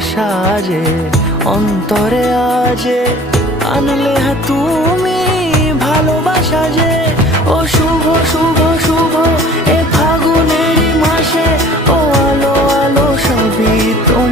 সাজে অন্তরে আজে আনলে তুমি ভালোবাসা যে। ও শুভ শুভ শুভ এ ফাগুনেরই মাসে, ও আলো আলো সবই তোমার।